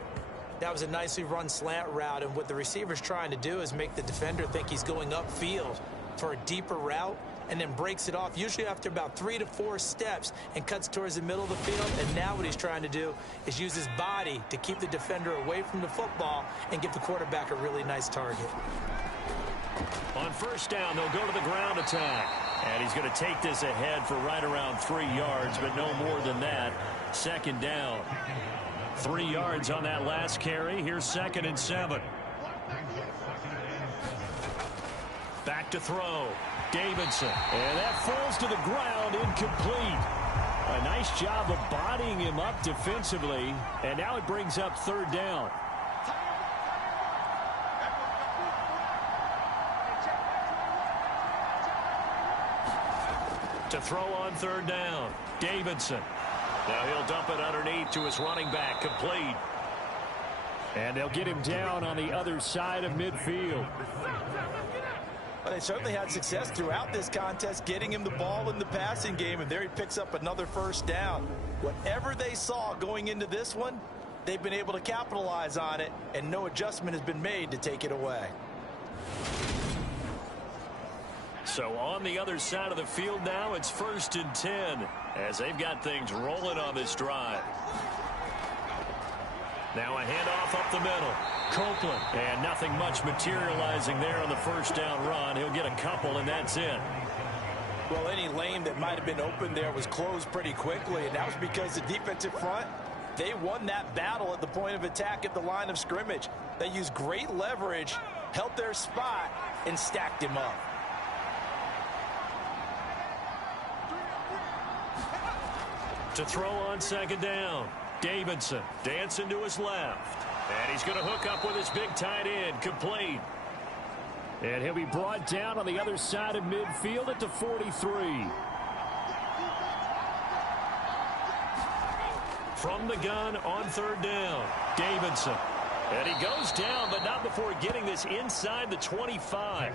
That was a nicely run slant route, and what the receiver's trying to do is make the defender think he's going upfield for a deeper route, and then breaks it off, usually after about 3 to 4 steps, and cuts towards the middle of the field. And now what he's trying to do is use his body to keep the defender away from the football and give the quarterback a really nice target. On 1st down, they'll go to the ground attack. And he's going to take this ahead for right around 3 yards, but no more than that. 2nd down. 3 yards on that last carry. Here's 2nd and 7. Back to throw. Davidson. And that falls to the ground, incomplete. A nice job of bodying him up defensively. And now it brings up 3rd down. To throw on 3rd down. Davidson. Now he'll dump it underneath to his running back. Complete. And they'll get him down on the other side of midfield. Well, they certainly had success throughout this contest getting him the ball in the passing game, and there he picks up another 1st down. Whatever they saw going into this one, they've been able to capitalize on it, and no adjustment has been made to take it away. So on the other side of the field now, it's 1st and 10 as they've got things rolling on this drive. Now a handoff up the middle. Copeland, and nothing much materializing there on the 1st down run. He'll get a couple, and that's it. Well, any lane that might have been open there was closed pretty quickly, and that was because the defensive front, they won that battle at the point of attack at the line of scrimmage. They used great leverage, held their spot, and stacked him up. To throw on 2nd down. Davidson dancing to his left. And he's going to hook up with his big tight end. Complete. And he'll be brought down on the other side of midfield at the 43. from the gun on third down. Davidson. And he goes down, but not before getting this inside the 25.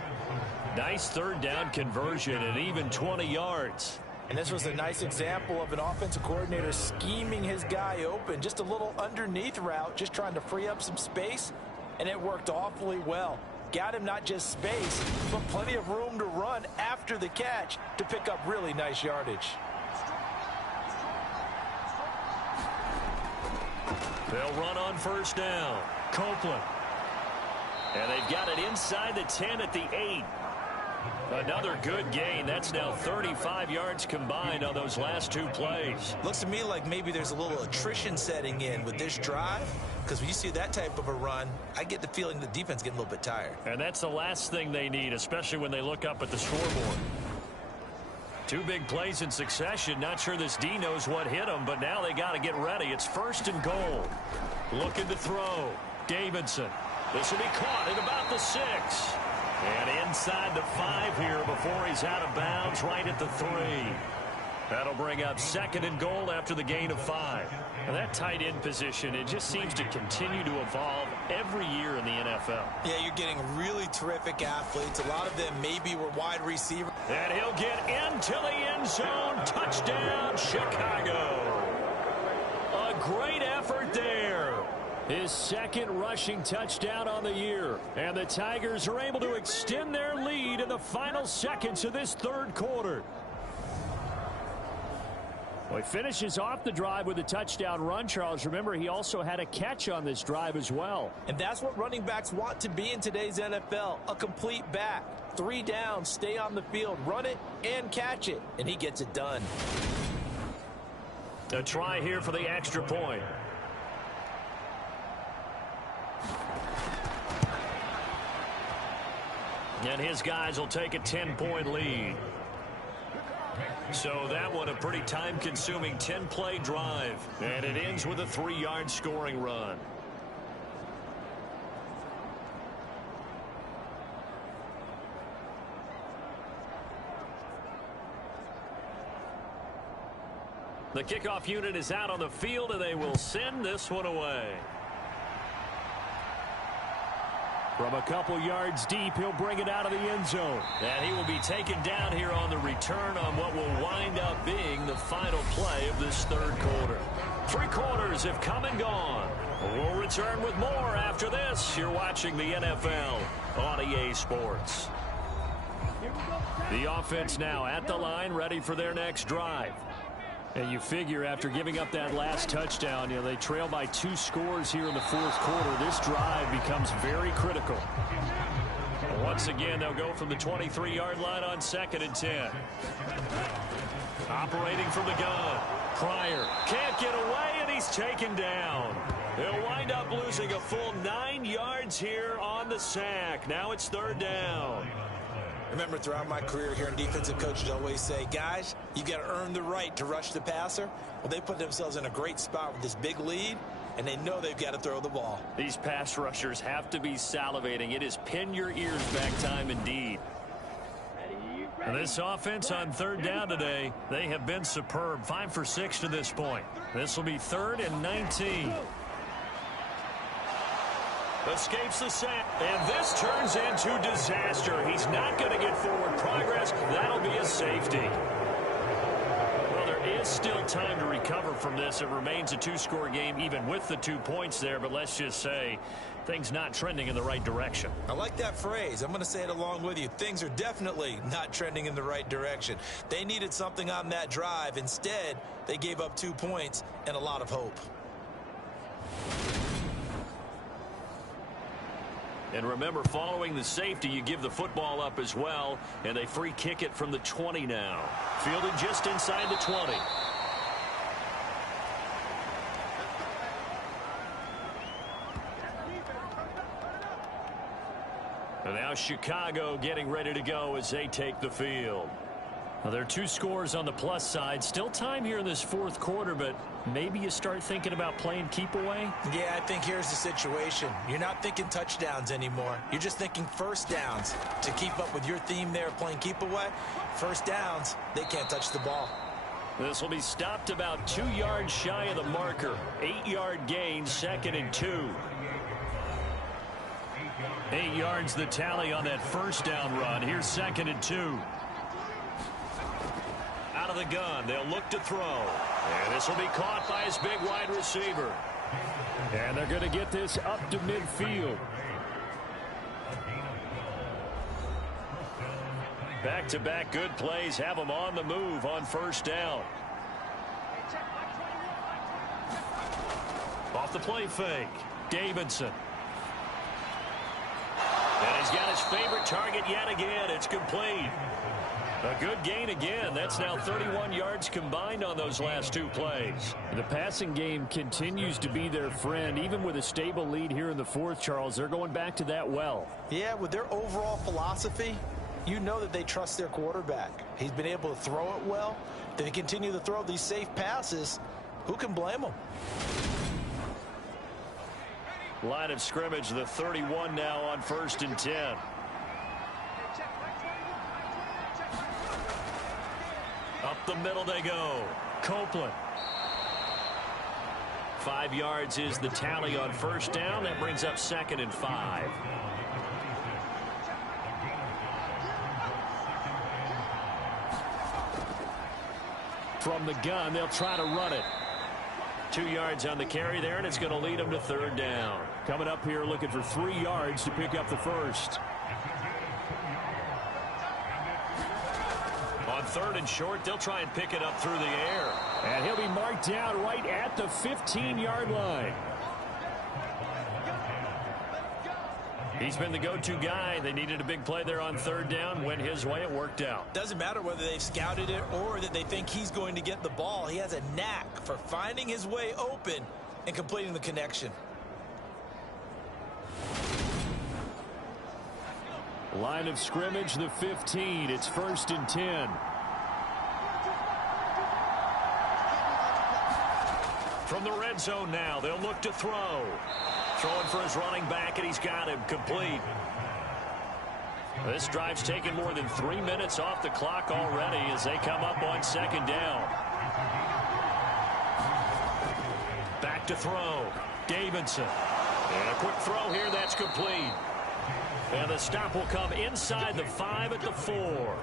Nice third down conversion and even 20 yards. And this was a nice example of an offensive coordinator scheming his guy open. Just a little underneath route, just trying to free up some space, and it worked awfully well. Got him not just space, but plenty of room to run after the catch to pick up really nice yardage. They'll run on first down. Copeland. And they've got it inside the 10 at the 8. Another good gain. That's now 35 yards combined on those last two plays. Looks to me like maybe there's a little attrition setting in with this drive, because when you see that type of a run, I get the feeling the defense getting a little bit tired. And that's the last thing they need, especially when they look up at the scoreboard. Two big plays in succession. Not sure this D knows what hit them, but now they got to get ready. It's first and goal. Looking to throw. Davidson. This will be caught at about the 6. And inside the 5 here before he's out of bounds, right at the 3. That'll bring up second and goal after the gain of 5. And that tight end position, it just seems to continue to evolve every year in the NFL. Yeah, you're getting really terrific athletes. A lot of them maybe were wide receivers. And he'll get into the end zone. Touchdown, Chicago. A great effort there. His second rushing touchdown on the year. And the Tigers are able to extend their lead in the final seconds of this third quarter. Well, he finishes off the drive with a touchdown run, Charles. Remember, he also had a catch on this drive as well. And that's what running backs want to be in today's NFL, a complete back. 3 downs, stay on the field, run it, and catch it. And he gets it done. A try here for the extra point. And his guys will take a 10-point lead. So that one a pretty time-consuming 10-play drive. And it ends with a 3-yard scoring run. The kickoff unit is out on the field, and they will send this one away. From a couple yards deep, he'll bring it out of the end zone. And he will be taken down here on the return on what will wind up being the final play of this third quarter. 3 quarters have come and gone. We'll return with more after this. You're watching the NFL on EA Sports. The offense now at the line, ready for their next drive. And you figure after giving up that last touchdown, they trail by 2 scores here in the fourth quarter. This drive becomes very critical. Once again, they'll go from the 23-yard line on 2nd and 10. Operating from the gun. Pryor can't get away, and he's taken down. They'll wind up losing a full 9 yards here on the sack. Now it's 3rd down. Remember, throughout my career here in defensive coaches always say, guys, you got to earn the right to rush the passer. Well, they put themselves in a great spot with this big lead, and they know they've got to throw the ball. These pass rushers have to be salivating. It is pin your ears back time indeed. And this offense on 3rd down today, they have been superb. 5 for 6 to this point. This will be 3rd and 19. Escapes the sack, and this turns into disaster. He's not going to get forward progress. That'll be a safety. Well, there is still time to recover from this. It remains a 2-score game, even with the 2 points there, but let's just say things not trending in the right direction. I like that phrase. I'm going to say it along with you. Things are definitely not trending in the right direction. They needed something on that drive. Instead, they gave up 2 points and a lot of hope. And remember, following the safety, you give the football up as well, and they free kick it from the 20 now. Fielded just inside the 20. And now Chicago getting ready to go as they take the field. Well, there are 2 scores on the plus side. Still time here in this fourth quarter, but maybe you start thinking about playing keep away? Yeah, I think here's the situation. You're not thinking touchdowns anymore. You're just thinking first downs. To keep up with your theme there, playing keep away, first downs, they can't touch the ball. This will be stopped about 2 yards shy of the marker. 8-yard gain, 2nd and 2. 8 yards the tally on that first down run. Here's 2nd and 2. Out of the gun, they'll look to throw. And this will be caught by his big wide receiver. And they're going to get this up to midfield. Back-to-back good plays have them on the move on first down. Off the play fake, Davidson. And he's got his favorite target yet again. It's complete. A good gain again. That's now 31 yards combined on those last 2 plays. The passing game continues to be their friend. Even with a stable lead here in the 4th, Charles, they're going back to that well. Yeah, with their overall philosophy, you know that they trust their quarterback. He's been able to throw it well. They continue to throw these safe passes. Who can blame them? Line of scrimmage, the 31 now on 1st and 10. Up the middle they go. Copeland. 5 yards is the tally on first down. That brings up 2nd and 5. From the gun, they'll try to run it. 2 yards on the carry there, and it's going to lead them to 3rd down. Coming up here looking for 3 yards to pick up the first. On 3rd and short, they'll try and pick it up through the air. And he'll be marked down right at the 15-yard line. He's been the go-to guy. They needed a big play there on 3rd down. Went his way. It worked out. Doesn't matter whether they've scouted it or that they think he's going to get the ball. He has a knack for finding his way open and completing the connection. Line of scrimmage, the 15. It's 1st and 10. From the red zone now, they'll look to throw. Throwing for his running back, and he's got him complete. This drive's taken more than 3 minutes off the clock already as they come up on 2nd down. Back to throw. Davidson. And a quick throw here, that's complete. And the stop will come inside the 5 at the 4.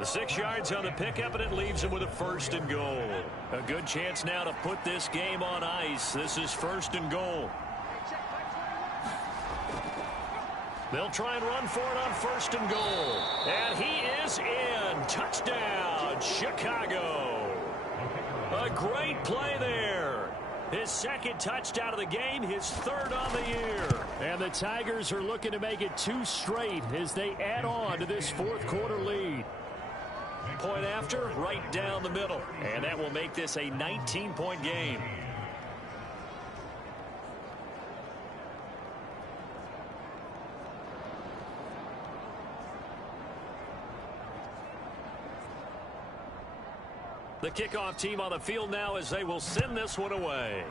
The 6 yards on the pickup, and it leaves him with a 1st and goal. A good chance now to put this game on ice. This is 1st and goal. They'll try and run for it on 1st and goal. And he is in. Touchdown, Chicago. A great play there. His 2nd touchdown of the game, his 3rd on the year. And the Tigers are looking to make it 2 straight as they add on to this 4th quarter lead. Point after, right down the middle. And that will make this a 19-point game. The kickoff team on the field now as they will send this one away.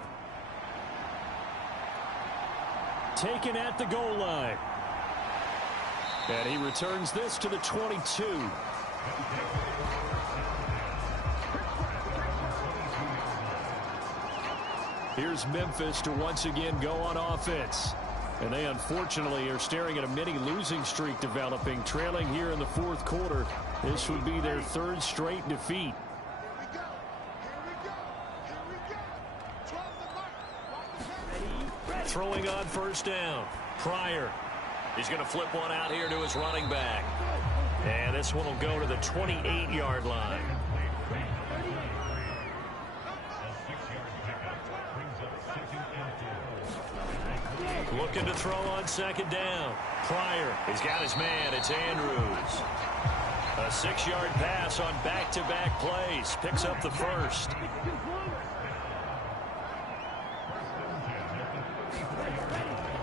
Taken at the goal line. And he returns this to the 22. Here's Memphis to once again go on offense. And they unfortunately are staring at a mini losing streak developing, trailing here in the 4th quarter. This would be their 3rd straight defeat. Throwing on 1st down. Pryor. He's going to flip one out here to his running back. And this one will go to the 28-yard line. Looking to throw on 2nd down. Pryor. He's got his man. It's Andrews. A 6-yard pass on back-to-back plays. Picks up the 1st.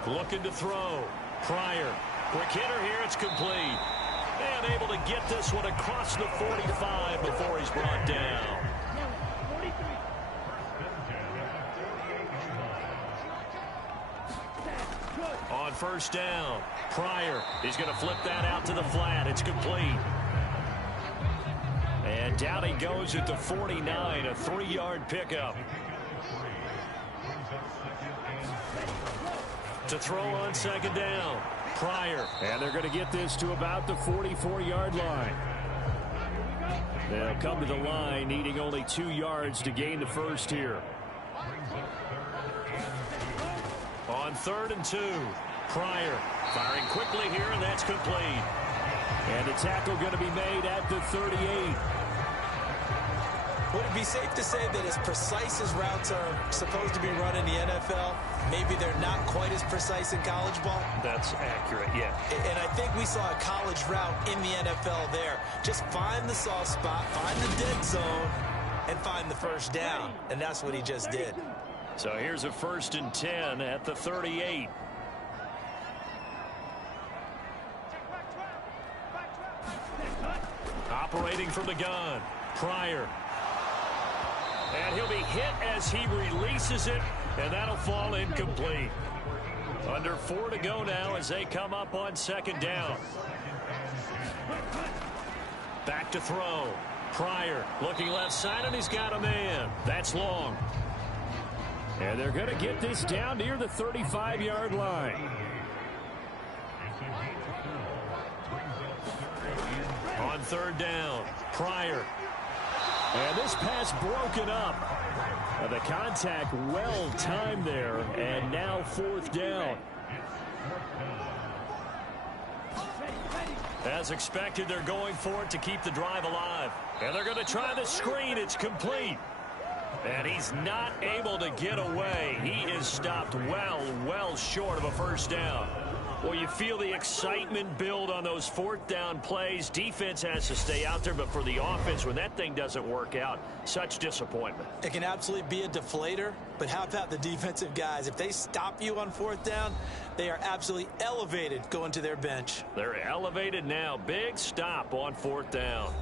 Looking to throw. Pryor. Quick hitter here. It's complete. And able to get this one across the 45 before he's brought down. On 1st down. Pryor. He's going to flip that out to the flat. It's complete. And down he goes at the 49, a 3-yard pickup. To throw on second down, Pryor. And they're going to get this to about the 44-yard line. They'll come to the line needing only 2 yards to gain the first here. On 3rd and 2, Pryor firing quickly here, and that's complete. And the tackle going to be made at the 38. Would it be safe to say that as precise as routes are supposed to be run in the NFL, maybe they're not quite as precise in college ball? That's accurate, yeah. And I think we saw a college route in the NFL there. Just find the soft spot, find the dead zone, and find the first down. And that's what he just did. So here's a 1st and 10 at the 38. Operating from the gun, Pryor. And he'll be hit as he releases it, and that'll fall incomplete. Under 4 to go now as they come up on 2nd down. Back to throw. Pryor looking left side, and he's got a man. That's long. And they're going to get this down near the 35-yard line. On 3rd down, Pryor. And this pass broken up. The contact well timed there, and now 4th down. As expected, they're going for it to keep the drive alive. And they're going to try the screen. It's complete. And he's not able to get away. He is stopped well short of a first down. Well, you feel the excitement build on those 4th down plays. Defense has to stay out there, but for the offense, when that thing doesn't work out, such disappointment. It can absolutely be a deflator, but how about the defensive guys? If they stop you on 4th down, they are absolutely elevated going to their bench. They're elevated now. Big stop on 4th down.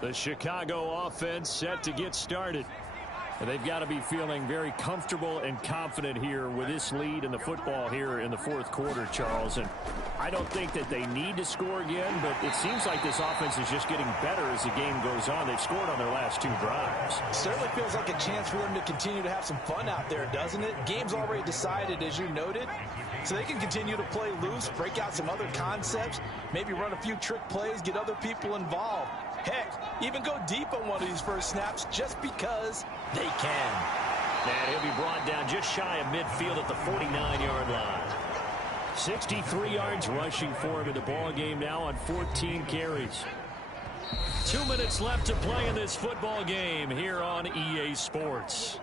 The Chicago offense set to get started. And they've got to be feeling very comfortable and confident here with this lead in the football here in the 4th quarter, Charles. And I don't think that they need to score again, but it seems like this offense is just getting better as the game goes on. They've scored on their last 2 drives. Certainly feels like a chance for them to continue to have some fun out there, doesn't it? Game's already decided, as you noted, so they can continue to play loose, break out some other concepts, maybe run a few trick plays, get other people involved. Heck, even go deep on one of these first snaps just because they can. And he'll be brought down just shy of midfield at the 49-yard line. 63 yards rushing for him in the ball game now on 14 carries. 2 minutes left to play in this football game here on EA Sports.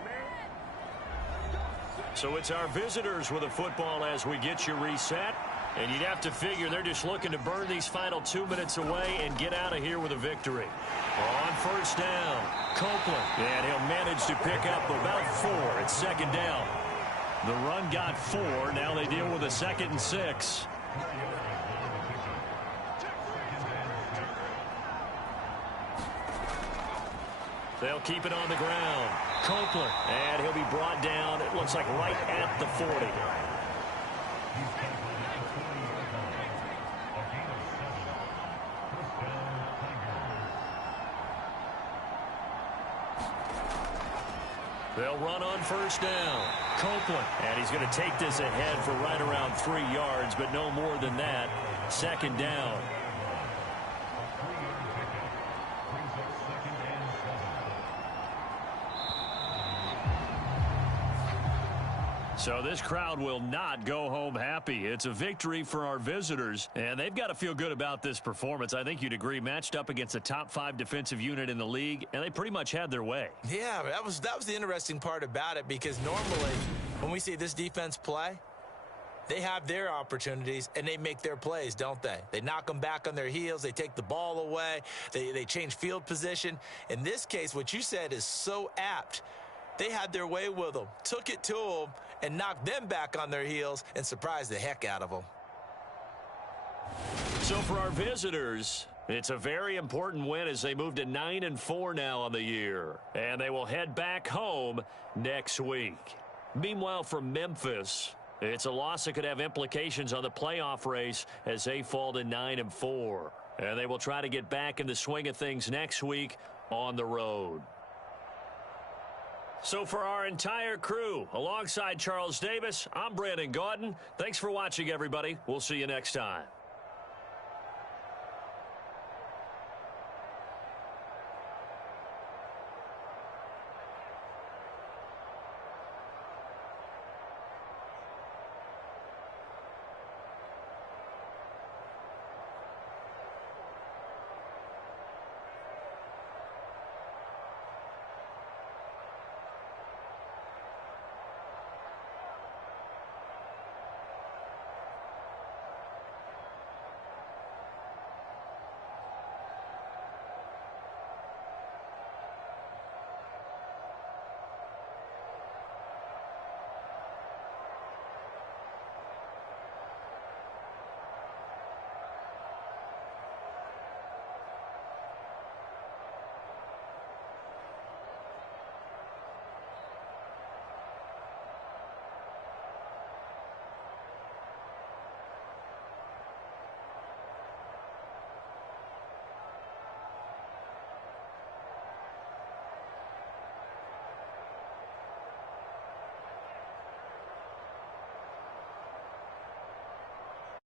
So it's our visitors with the football as we get you reset. And you'd have to figure they're just looking to burn these final 2 minutes away and get out of here with a victory. On 1st down, Copeland. And he'll manage to pick up about 4 at 2nd down. The run got 4. Now they deal with a 2nd and 6. They'll keep it on the ground. Copeland. And he'll be brought down, it looks like right at the 40. They'll run on 1st down. Copeland. And he's going to take this ahead for right around 3 yards, but no more than that. 2nd down. So this crowd will not go home happy. It's a victory for our visitors, and they've got to feel good about this performance. I think you'd agree, matched up against a top 5 defensive unit in the league, and they pretty much had their way. Yeah, that was the interesting part about it, because normally when we see this defense play, they have their opportunities and they make their plays, don't they? They knock them back on their heels. They take the ball away. They change field position. In this case, what you said is so apt. They had their way with them, took it to them, and knocked them back on their heels and surprised the heck out of them. So for our visitors, it's a very important win as they move to 9-4 now on the year. And they will head back home next week. Meanwhile, for Memphis, it's a loss that could have implications on the playoff race as they fall to 9-4. And they will try to get back in the swing of things next week on the road. So for our entire crew, alongside Charles Davis, I'm Brandon Gaudin. Thanks for watching, everybody. We'll see you next time.